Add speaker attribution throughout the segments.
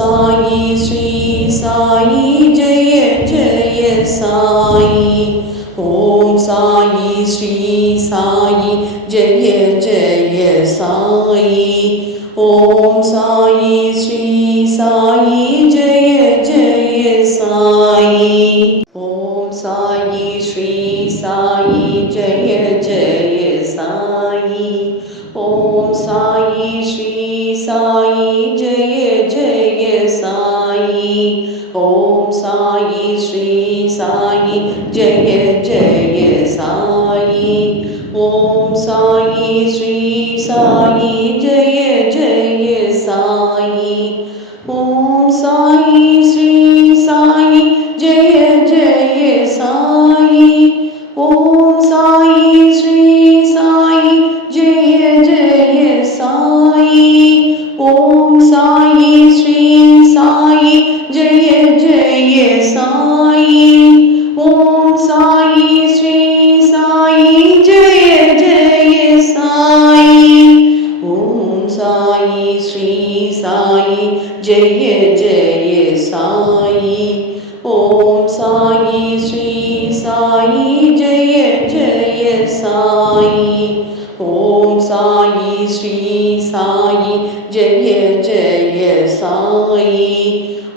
Speaker 1: साई श्री साई जय जय साई ओं साई श्री साई जय जय साई ओ साई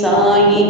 Speaker 1: sai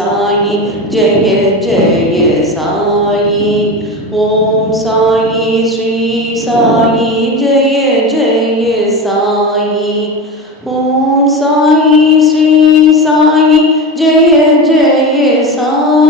Speaker 1: సాయి జయ జయ సాయి ఓం సాయి శ్రీ సాయి జయ జయ సాయి ఓం సాయి శ్రీ సాయి జయ జయ సాయి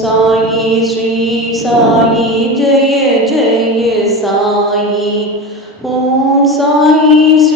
Speaker 1: सा श्री सा जये जय सा ॐ सा श्री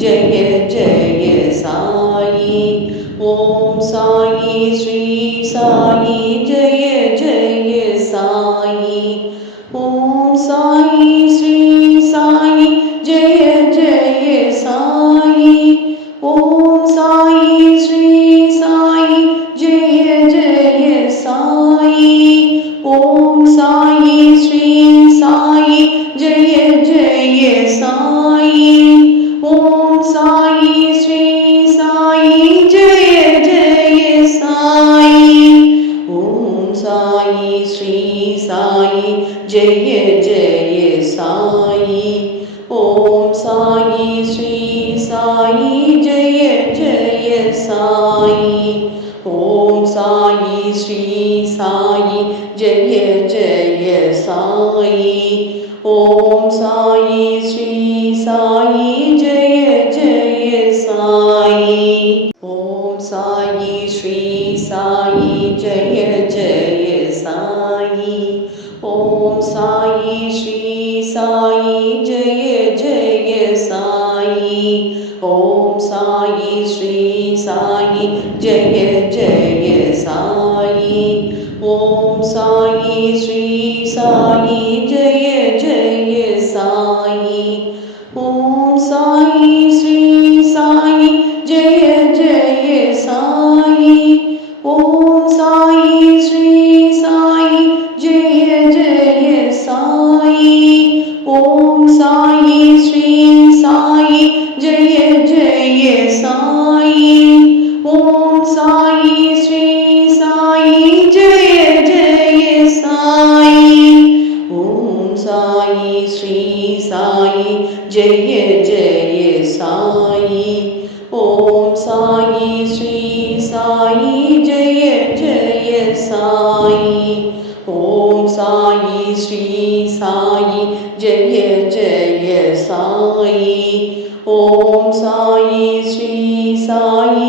Speaker 1: जय जय सा ॐ सा Sai, Jai Jai Sai. Om Sai Sri Sai, Jai Jai Sai. Om Sai Sri Sai, Jai Jai Sai. Om Sai Sri Sai. Sai Om Sai Sri Sai Jai Jai सा श्री सा जय जयसम् सा श्री सा जय जयसा ॐ सा श्री सा जय साई श्री साई जय श्री साई जय जयसम् साई श्री साई जय जयसम् साई श्री साई जय साई 嗡沙依沙依。